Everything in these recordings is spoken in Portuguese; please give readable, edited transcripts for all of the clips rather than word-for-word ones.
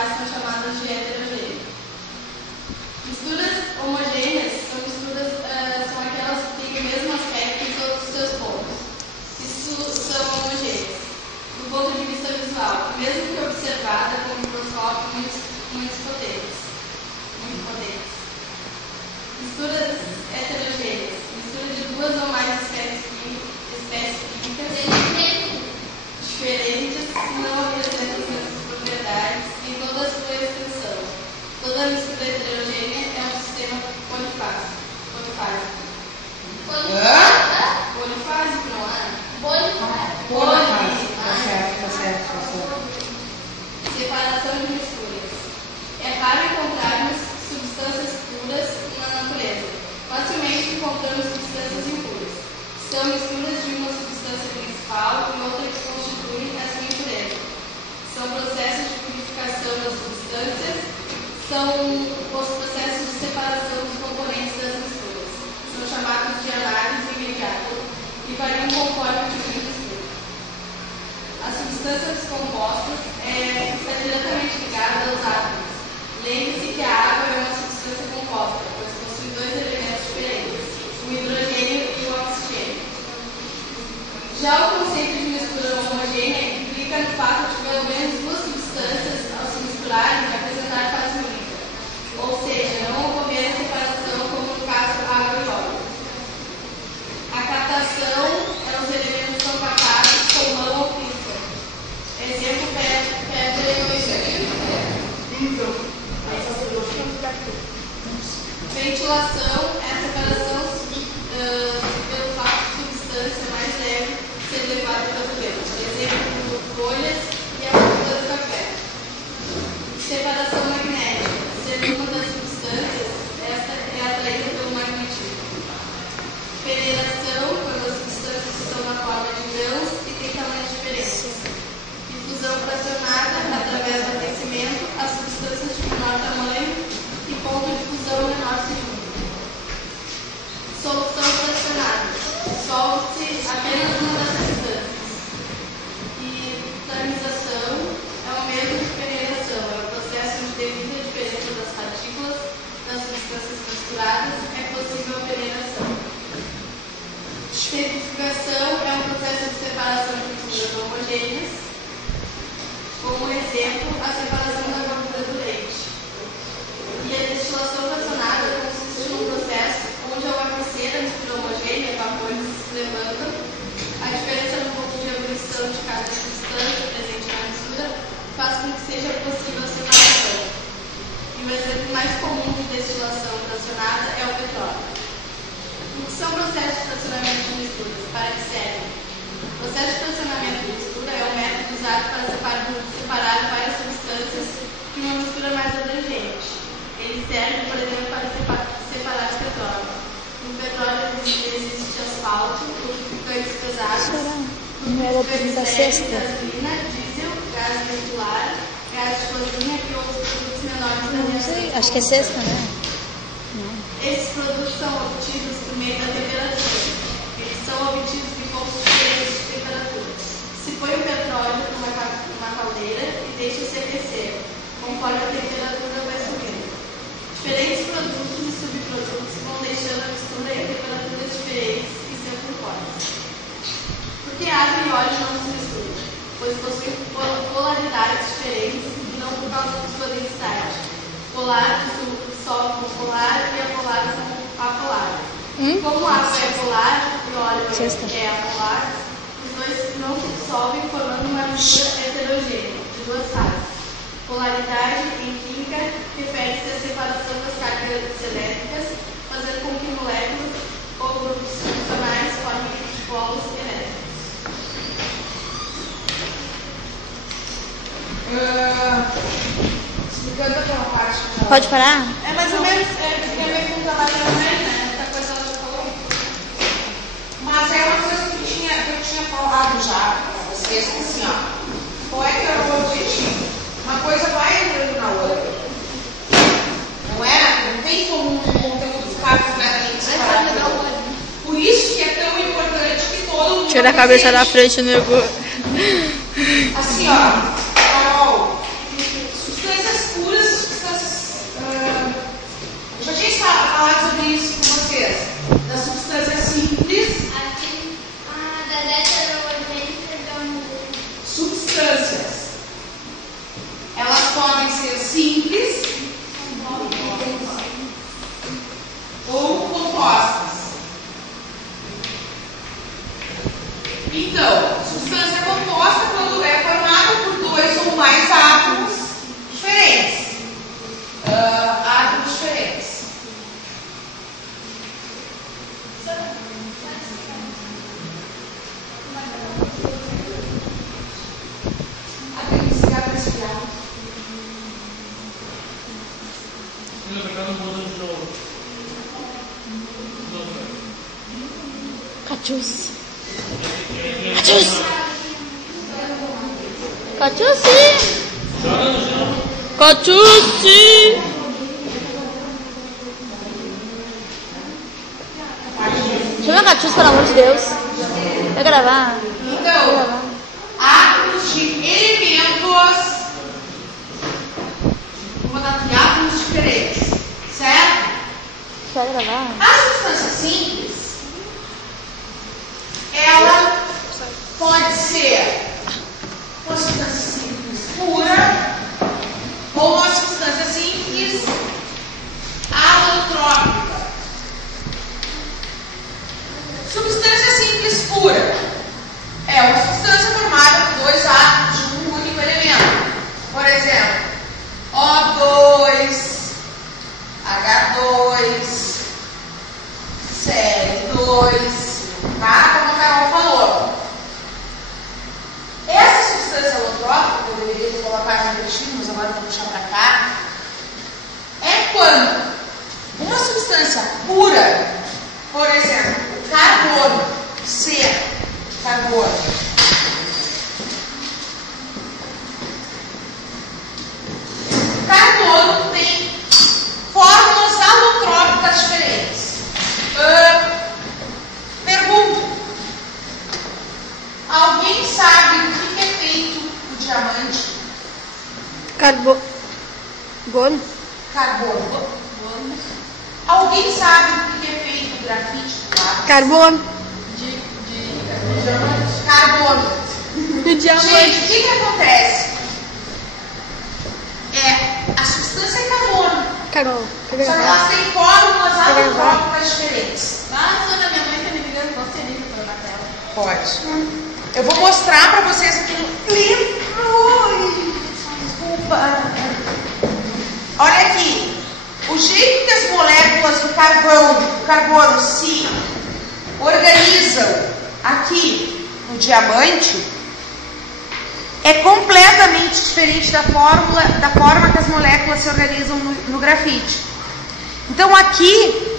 similares são chamadas de heterogêneas. Misturas homogêneas são aquelas que têm o mesmo aspecto em todos os seus pontos. Isso são homogêneas. Do ponto de vista visual, mesmo que observada com um microscópio muito potentes. Misturas heterogêneas. Mistura de duas ou mais espécies químicas diferentes que não apresentam as mesmas propriedades em toda a sua extensão. Toda mistura heterogênea é um sistema polifásico. Polifásico, não é? Tá certo. Separação de misturas. É raro encontrarmos substâncias puras na natureza. Facilmente encontramos substâncias impuras. São misturas de uma substância principal e outra que constituem a sua impureza. São processos de purificação das substâncias. São os processos de separação dos componentes das misturas. São chamados de análise imediata e variam conforme o tipo de mistura. As substâncias descompostas está diretamente ligada aos átomos. Lembre-se que a água é uma substância composta, pois possui dois elementos diferentes, o hidrogênio e o oxigênio. Já o conceito de mistura homogênea implica no fato de pelo menos duas substâncias, ao se misturarem, apresentar fase única, ou seja, não ocorrer a separação como no caso água e óleo. A captação é os elementos são captados com mão ou pinça. Exemplo, pedra e ventilação é a separação pelo fato de substância mais leve ser levada pelo vento. Exemplo, folhas e a fruta do café. Separação magnética. Sendo uma das substâncias, esta é atraída pelo magnetismo. Peneiração, quando as substâncias estão na forma de grãos e têm tamanhos diferentes. Difusão fracionada, através do aquecimento, as substâncias de menor tamanho e ponto de fusão menor segundo. Solução fracionada. Solve-se apenas uma das substâncias. E tamização é o mesmo que peneiração. É o processo de devido à diferença das partículas das substâncias misturadas é possível a peneiração. Centrifugação é um processo de separação de misturas homogêneas. Como exemplo, a separação da gordura do leite. E a destilação fracionada consiste num processo onde, ao aquecer a mistura homogênea, vapores se levantam, a diferença no ponto de ebulição de cada substância presente na mistura faz com que seja possível a separação. E o exemplo mais comum de destilação fracionada é o petróleo. O que são processos de fracionamento de misturas? Para que servem? O processo de fracionamento de mistura é o método usado para separar várias substâncias de uma mistura mais abrangente. Ele serve, por exemplo, para separar o petróleo. No petróleo existe asfalto, lubrificantes pesados, lubrificantes leves, gasolina, diesel, gás vehicular, gás de cozinha e outros produtos menores da reação. Acho que é sexta, né? Esses produtos são obtidos por meio da temperatura. Eles são obtidos de pontos diferentes de temperatura. Se põe o petróleo numa caldeira e deixa-se aquecer, conforme a temperatura vai subindo. Diferentes produtos e subprodutos vão deixando a mistura em temperaturas diferentes e sempre fortes. Por que água e óleo não se misturam? Pois possuem polaridades diferentes e não por causa de sua densidade. Polar dissolve com polar e apolar com apolar. Como a água é polar e o óleo é apolar, os dois não se dissolvem formando uma mistura heterogênea de duas fases. Polaridade, em química, refere-se à separação das cargas elétricas, fazendo com que moléculas ou grupos funcionais formem polos elétricos. Explicando aquela parte. Pode parar? É mais ou menos, escrever com trabalho também, né? Essa coisa ela já falou. Mas é uma coisa que eu tinha falado já para vocês, assim, ó. Qual é que era o objetivo? Uma coisa vai entrando na outra. Não é? Não tem como um conteúdo ficar completamente separado. Por isso que é tão importante que todo mundo... Tira a cabeça da frente, nego. Assim, ó. Carol, substâncias Catiusi. Catiusi. Catiusi. Catiusi. Chama a Catiusi, pelo amor de Deus. Vai gravar. Então, átomos de elementos. Vou botar aqui átomos diferentes, certo? Vai gravar. A substância simples, ela pode ser uma substância simples pura ou uma substância simples alotrópica. Substância simples pura é uma substância formada por dois átomos de um único elemento. Por exemplo, O2, H2, Cl2, tá? Como a Carol falou. Essa substância alotrópica, que eu deveria ter colocado no vertigo, mas agora eu vou puxar para cá, é quando uma substância pura, por exemplo, carbono, C, carbono, carbono tem fórmulas alotrópicas diferentes. Pergunta: alguém sabe do que é feito o diamante? Carbono. Carbono. Alguém sabe do que é feito o grafite? Carbono. Carbono. Diamante. Gente, o que acontece? A substância é carbono. Carol. Só que elas têm fórmulas alotrópicas diferentes. Ah, dona, minha mãe tá me ligando, posso ter livro na tela? Pode. Eu vou mostrar para vocês aqui no livro. Desculpa. Olha aqui. O jeito que as moléculas do carbono se organizam aqui no diamante é completamente diferente da forma que as moléculas se organizam no grafite. Então aqui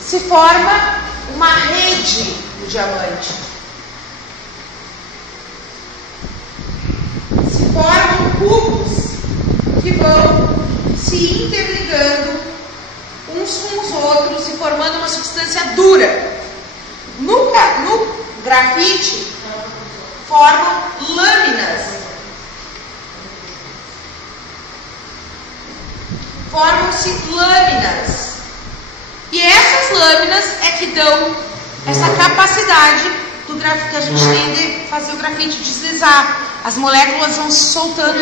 se forma uma rede do diamante. Se formam cubos que vão se interligando uns com os outros e formando uma substância dura. No grafite formam lâminas. Formam-se lâminas. E essas lâminas é que dão essa capacidade do grafite que a gente tem de fazer o grafite deslizar. As moléculas vão se soltando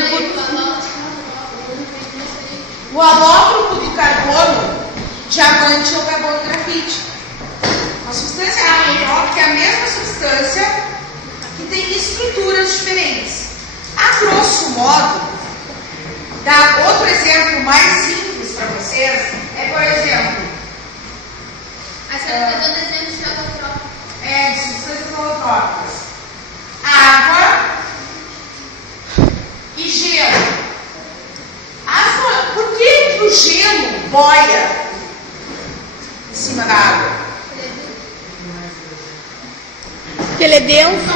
o alótropo do carbono, diamante ou carbono grafite. A substância alotrópica é a mesma substância que tem estruturas diferentes. A grosso modo, dar outro exemplo mais simples para vocês é, por exemplo, de substâncias alotrópicas: água e gelo. Por que o gelo boia em cima da água? Porque ele é denso.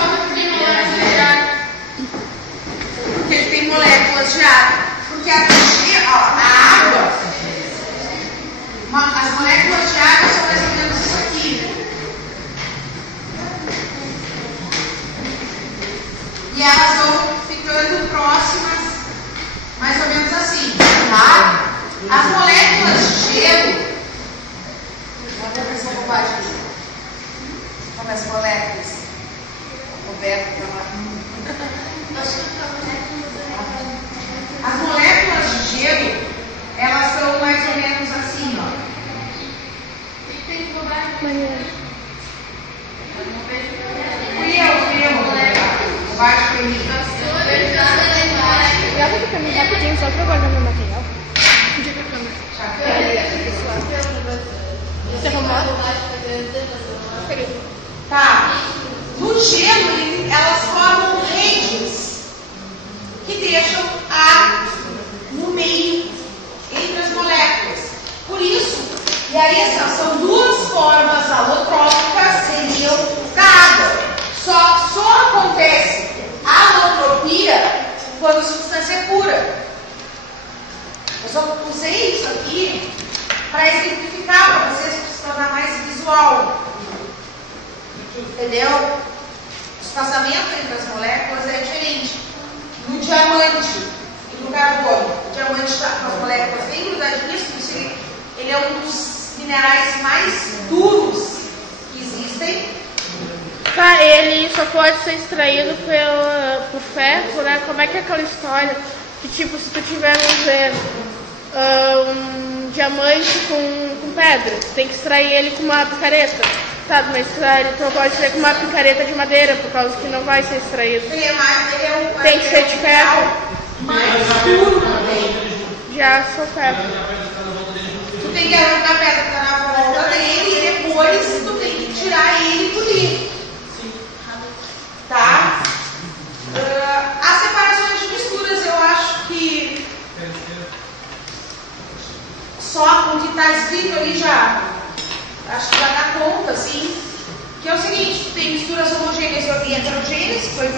Porque ele tem moléculas de água. Porque a água, as moléculas de água são mais ou menos isso aqui. E elas vão ficando próximas, mais ou menos assim, tá? As moléculas de gelo, vou ver essa bobagem aqui. Como as moléculas. Roberto tá lá. As moléculas de gelo, elas são mais ou menos assim, ó. Bobagem pra mim. Grava aqui pra mim rapidinho, só pra guardar meu material. Você arrumou? Tá. No gelo, elas formam redes que deixam ar no meio entre as moléculas. Por isso, e aí são duas formas alotrópicas, seriam para exemplificar para vocês, para se tornar mais visual. Entendeu? O espaçamento entre as moléculas é diferente. No diamante e no carbono, o diamante está com as moléculas bem grudadinhas, por isso ele é um dos minerais mais duros que existem. Tá, ele só pode ser extraído por ferro, né? Como é que é aquela história? Que tipo, se tu tiver, vamos dizer, um diamante com pedra, tu tem que extrair ele com uma picareta. Tá, mas tu não pode extrair com uma picareta de madeira, por causa que não vai ser extraído. Tem que ser de ferro. Mais duro também. Já sou ferro. Tu tem que arrancar a pedra que tá na volta dele e depois tu tem que tirar ele e polir. Tá? As separações de misturas, eu acho que só com o que está escrito ali já, acho que já dá conta, assim, que é o seguinte: tem misturas homogêneas e heterogêneas, que foi